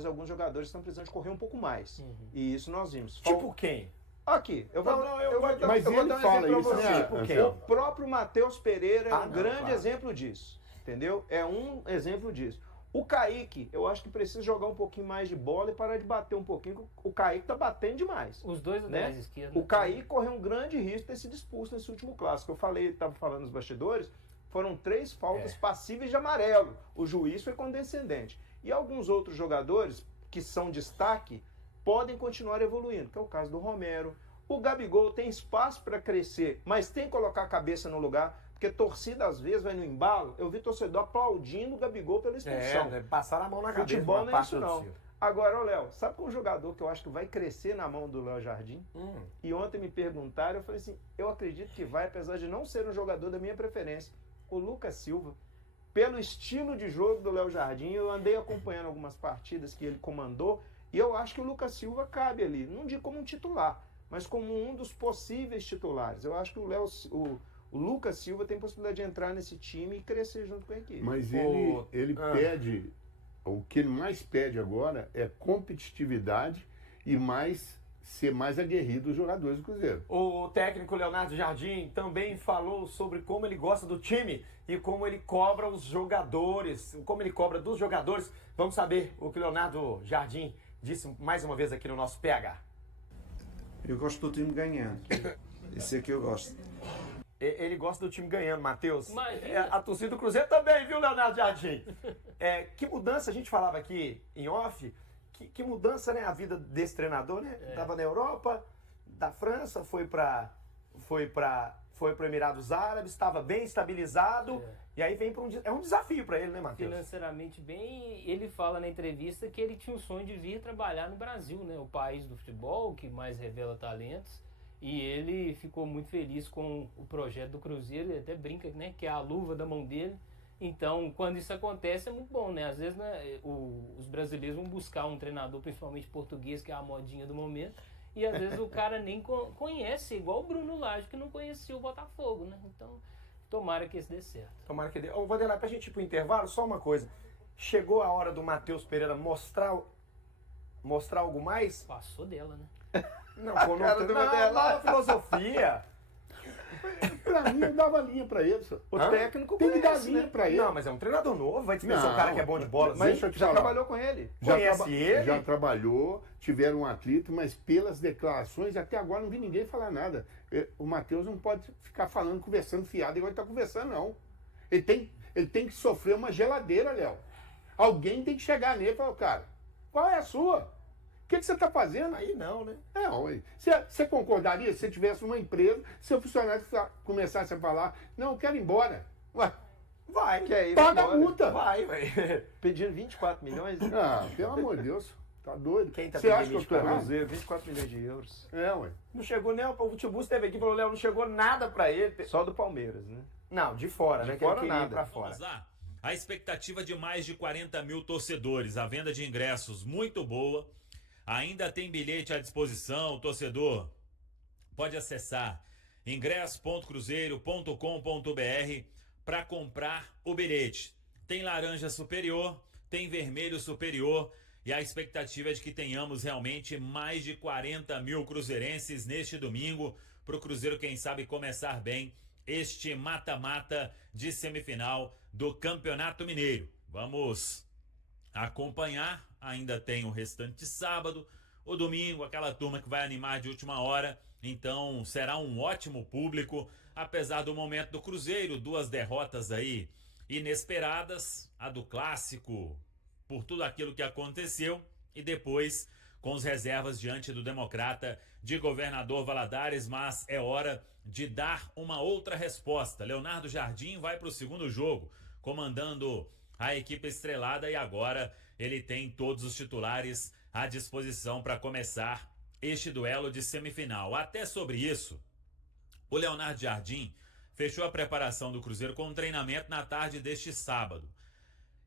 mas alguns jogadores estão precisando de correr um pouco mais. E isso nós vimos. Tipo quem? Aqui, eu vou dar um exemplo pra você. Tipo quem? O próprio Matheus Pereira é um grande claro. exemplo disso, entendeu? É um exemplo disso. O Kaique, eu acho que precisa jogar um pouquinho mais de bola e parar de bater um pouquinho. O Kaique tá batendo demais. Os dois laterais esquerdos. O Kaique correu um grande risco de ter sido expulso nesse último clássico. Eu estava falando nos bastidores, foram 3 faltas passíveis de amarelo. O juiz foi condescendente. E alguns outros jogadores que são destaque podem continuar evoluindo, que é o caso do Romero. O Gabigol tem espaço para crescer, mas tem que colocar a cabeça no lugar, porque torcida às vezes vai no embalo. Eu vi torcedor aplaudindo o Gabigol pela expulsão. Passaram a mão na cabeça. Futebol não é isso não. Agora, ô Léo, sabe qual é um jogador que eu acho que vai crescer na mão do Léo Jardim? E ontem me perguntaram, eu falei assim, eu acredito que vai, apesar de não ser um jogador da minha preferência. O Lucas Silva, pelo estilo de jogo do Léo Jardim, eu andei acompanhando algumas partidas que ele comandou, e eu acho que o Lucas Silva cabe ali, não digo como um titular, mas como um dos possíveis titulares. Eu acho que o Lucas Silva tem possibilidade de entrar nesse time e crescer junto com a equipe. Mas ele pede, o que ele mais pede agora é competitividade e ser mais aguerrido os jogadores do Cruzeiro. O técnico Leonardo Jardim também falou sobre como ele gosta do time e como ele cobra os jogadores, como ele cobra dos jogadores. Vamos saber o que o Leonardo Jardim disse mais uma vez aqui no nosso PH. Eu gosto do time ganhando. Isso é que eu gosto. Ele gosta do time ganhando, Matheus. Imagina. A torcida do Cruzeiro também, viu, Leonardo Jardim? Que mudança, a gente falava aqui em off, que mudança, né, a vida desse treinador, né? Tava na Europa, da França, foi para Emirados Árabes, estava bem estabilizado, e aí vem para um desafio para ele, né, Matheus? Financeiramente bem, ele fala na entrevista que ele tinha o sonho de vir trabalhar no Brasil, né? O país do futebol, que mais revela talentos. E ele ficou muito feliz com o projeto do Cruzeiro, ele até brinca, né, que é a luva da mão dele. Então, quando isso acontece, é muito bom, né? Às vezes, né, os brasileiros vão buscar um treinador, principalmente português, que é a modinha do momento, e às vezes o cara nem conhece, igual o Bruno Lage, que não conhecia o Botafogo, né? Então, tomara que isso dê certo. Tomara que dê. Ô, Vanderlei, pra gente ir pro intervalo, só uma coisa. Chegou a hora do Matheus Pereira mostrar algo mais? Passou dela, né? Não, pô, não, filosofia. Pra mim, eu dava linha pra ele. O técnico tem que dar conhece, linha né? pra ele. Não, mas é um treinador novo, vai dispensar um cara que é bom de bola. Mas deixa eu te já falar. trabalhou com ele? Conhece ele? Já trabalhou, tiveram um atleta, mas pelas declarações, até agora não vi ninguém falar nada. O Matheus não pode ficar falando, conversando fiado igual ele tá conversando, não. Ele tem que sofrer uma geladeira, Léo. Alguém tem que chegar nele e falar, cara, qual é a sua? O que você está fazendo? Aí não, né? Você concordaria se você tivesse uma empresa, seu funcionário começasse a falar, não, eu quero ir embora. Ué, vai, paga a multa. Vai. Pedindo 24 milhões? Ah, pelo amor de Deus. Tá doido? Quem tá Você acha que pedindo eu tô errado? Cruzeiro, 24 milhões de euros. Ué. Não chegou nem, o Tibus esteve aqui e falou, Léo, não chegou nada pra ele. Só do Palmeiras, né? Não, de fora, né? De Que ele fora queria ir nada. pra fora. Vamos lá. A expectativa de mais de 40 mil torcedores, a venda de ingressos muito boa. Ainda tem bilhete à disposição, o torcedor pode acessar ingresso.cruzeiro.com.br para comprar o bilhete. Tem laranja superior, tem vermelho superior e a expectativa é de que tenhamos realmente mais de 40 mil cruzeirenses neste domingo para o Cruzeiro, quem sabe, começar bem este mata-mata de semifinal do Campeonato Mineiro. Vamos acompanhar, ainda tem o restante de sábado, o domingo, aquela turma que vai animar de última hora, então será um ótimo público, apesar do momento do Cruzeiro, 2 derrotas aí inesperadas, a do clássico, por tudo aquilo que aconteceu, e depois com os reservas diante do Democrata de Governador Valadares, mas é hora de dar uma outra resposta. Leonardo Jardim vai para o segundo jogo, comandando a equipe estrelada, e agora ele tem todos os titulares à disposição para começar este duelo de semifinal. Até sobre isso, o Leonardo Jardim fechou a preparação do Cruzeiro com um treinamento na tarde deste sábado.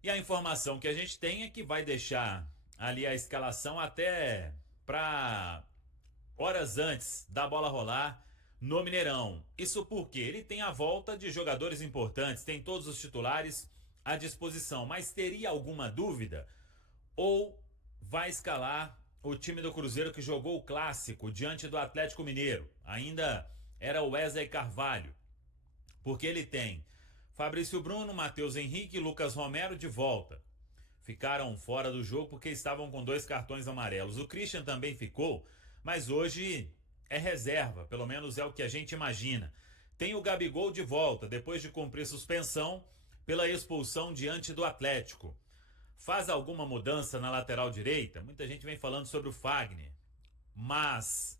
E a informação que a gente tem é que vai deixar ali a escalação até para horas antes da bola rolar no Mineirão. Isso porque ele tem a volta de jogadores importantes, tem todos os titulares à disposição, mas teria alguma dúvida? Ou vai escalar o time do Cruzeiro que jogou o clássico diante do Atlético Mineiro. Ainda era o Wesley Carvalho, porque ele tem Fabrício Bruno, Matheus Henrique e Lucas Romero de volta. Ficaram fora do jogo porque estavam com 2 cartões amarelos. O Christian também ficou, mas hoje é reserva, pelo menos é o que a gente imagina. Tem o Gabigol de volta, depois de cumprir suspensão pela expulsão diante do Atlético. Faz alguma mudança na lateral direita? Muita gente vem falando sobre o Fagner, mas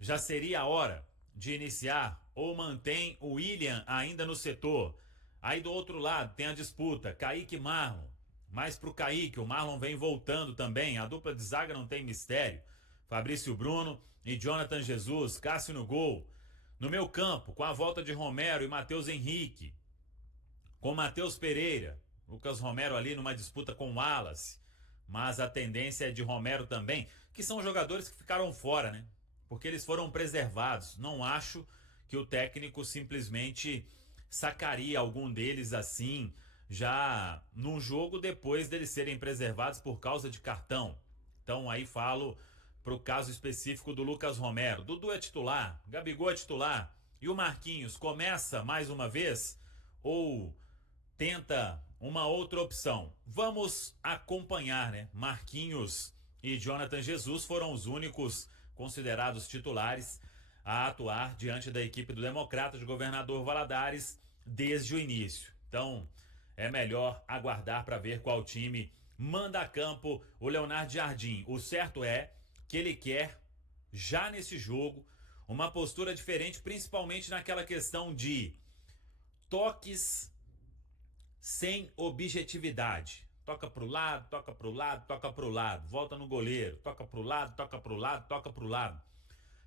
já seria a hora de iniciar ou mantém o William ainda no setor. Aí do outro lado tem a disputa, Kaique e Marlon. Mais pro Kaique, o Marlon vem voltando também, a dupla de zaga não tem mistério. Fabrício Bruno e Jonathan Jesus, Cássio no gol. No meu campo, com a volta de Romero e Matheus Henrique, com Matheus Pereira, Lucas Romero ali numa disputa com o Wallace, mas a tendência é de Romero também, que são jogadores que ficaram fora, né? Porque eles foram preservados. Não acho que o técnico simplesmente sacaria algum deles assim, já num jogo depois deles serem preservados por causa de cartão. Então aí falo pro caso específico do Lucas Romero. Dudu é titular, Gabigol é titular, e o Marquinhos começa mais uma vez ou tenta uma outra opção? Vamos acompanhar, né? Marquinhos e Jonathan Jesus foram os únicos considerados titulares a atuar diante da equipe do Democrata de Governador Valadares desde o início. Então, é melhor aguardar para ver qual time manda a campo o Leonardo Jardim. O certo é que ele quer, já nesse jogo, uma postura diferente, principalmente naquela questão de toques sem objetividade. Toca pro lado, toca pro lado, toca pro lado, volta no goleiro, toca pro lado, toca pro lado, toca pro lado.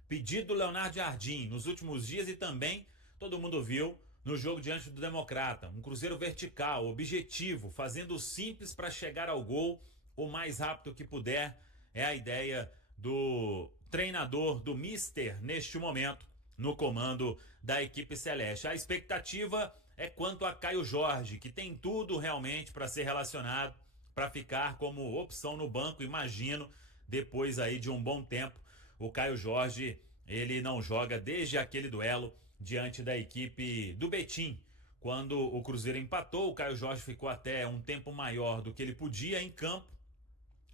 Pedido do Leonardo Jardim nos últimos dias e também todo mundo viu no jogo diante do Democrata. Um Cruzeiro vertical, objetivo, fazendo o simples para chegar ao gol o mais rápido que puder. É a ideia do treinador, do Mister, neste momento, no comando da equipe celeste. A expectativa é quanto a Caio Jorge, que tem tudo realmente para ser relacionado, para ficar como opção no banco, imagino, depois aí de um bom tempo. O Caio Jorge, ele não joga desde aquele duelo diante da equipe do Betim. Quando o Cruzeiro empatou, o Caio Jorge ficou até um tempo maior do que ele podia em campo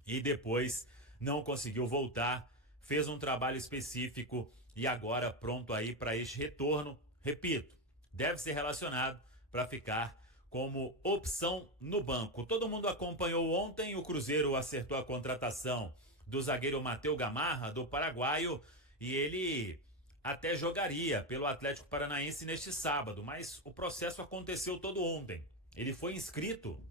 e depois não conseguiu voltar, fez um trabalho específico e agora pronto aí para este retorno. Repito, deve ser relacionado para ficar como opção no banco. Todo mundo acompanhou ontem, o Cruzeiro acertou a contratação do zagueiro Matheus Gamarra, do paraguaio, e ele até jogaria pelo Atlético Paranaense neste sábado, mas o processo aconteceu todo ontem. Ele foi inscrito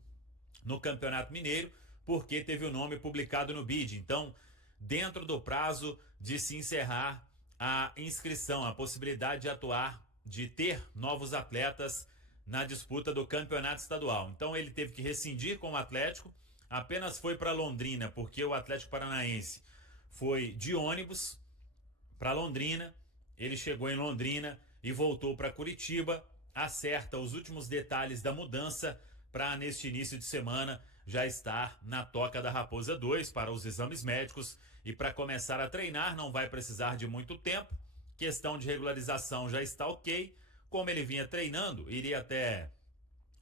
no Campeonato Mineiro porque teve o nome publicado no BID. Então, dentro do prazo de se encerrar a inscrição, a possibilidade de atuar, de ter novos atletas na disputa do Campeonato Estadual. Então, ele teve que rescindir com o Atlético, apenas foi para Londrina porque o Atlético Paranaense foi de ônibus para Londrina. Ele chegou em Londrina e voltou para Curitiba, acerta os últimos detalhes da mudança para neste início de semana já estar na Toca da Raposa 2 para os exames médicos e para começar a treinar. Não vai precisar de muito tempo, questão de regularização já está ok. Como ele vinha treinando, iria até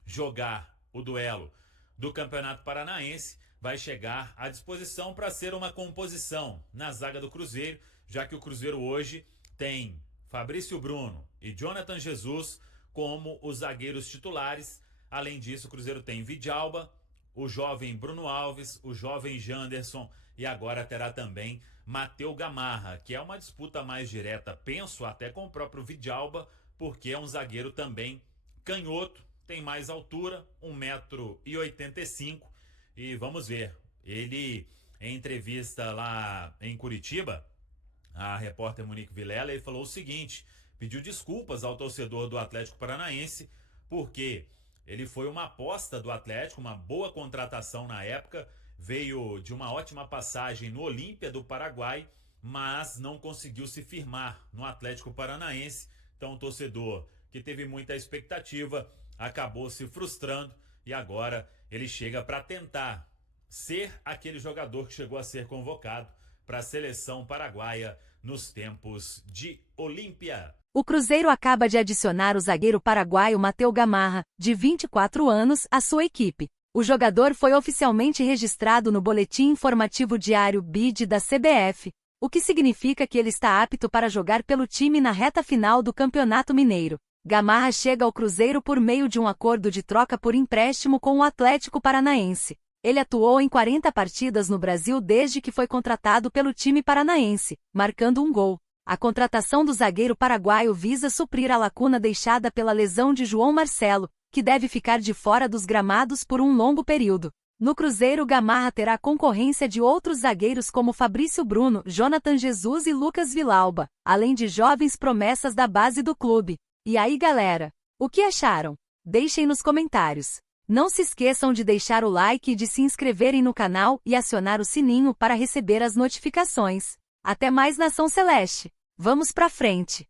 jogar o duelo do Campeonato Paranaense, vai chegar à disposição para ser uma composição na zaga do Cruzeiro, já que o Cruzeiro hoje tem Fabrício Bruno e Jonathan Jesus como os zagueiros titulares. Além disso, o Cruzeiro tem Vidalba, o jovem Bruno Alves, o jovem Janderson e agora terá também Matheus Gamarra, que é uma disputa mais direta, penso até com o próprio Vidalba, porque é um zagueiro também canhoto, tem mais altura, 1,85 m, e vamos ver. Ele, em entrevista lá em Curitiba, a repórter Monique Vilela, ele falou o seguinte, pediu desculpas ao torcedor do Atlético Paranaense, porque ele foi uma aposta do Atlético, uma boa contratação na época, veio de uma ótima passagem no Olímpia do Paraguai, mas não conseguiu se firmar no Atlético Paranaense. Então o torcedor que teve muita expectativa acabou se frustrando e agora ele chega para tentar ser aquele jogador que chegou a ser convocado para a seleção paraguaia nos tempos de Olímpia. O Cruzeiro acaba de adicionar o zagueiro paraguaio Matheus Gamarra, de 24 anos, à sua equipe. O jogador foi oficialmente registrado no Boletim Informativo Diário BID da CBF, o que significa que ele está apto para jogar pelo time na reta final do Campeonato Mineiro. Gamarra chega ao Cruzeiro por meio de um acordo de troca por empréstimo com o Atlético Paranaense. Ele atuou em 40 partidas no Brasil desde que foi contratado pelo time paranaense, marcando um gol. A contratação do zagueiro paraguaio visa suprir a lacuna deixada pela lesão de João Marcelo, que deve ficar de fora dos gramados por um longo período. No Cruzeiro, Gamarra terá concorrência de outros zagueiros como Fabrício Bruno, Jonathan Jesus e Lucas Villalba, além de jovens promessas da base do clube. E aí, galera? O que acharam? Deixem nos comentários. Não se esqueçam de deixar o like e de se inscreverem no canal e acionar o sininho para receber as notificações. Até mais, Nação Celeste! Vamos pra frente!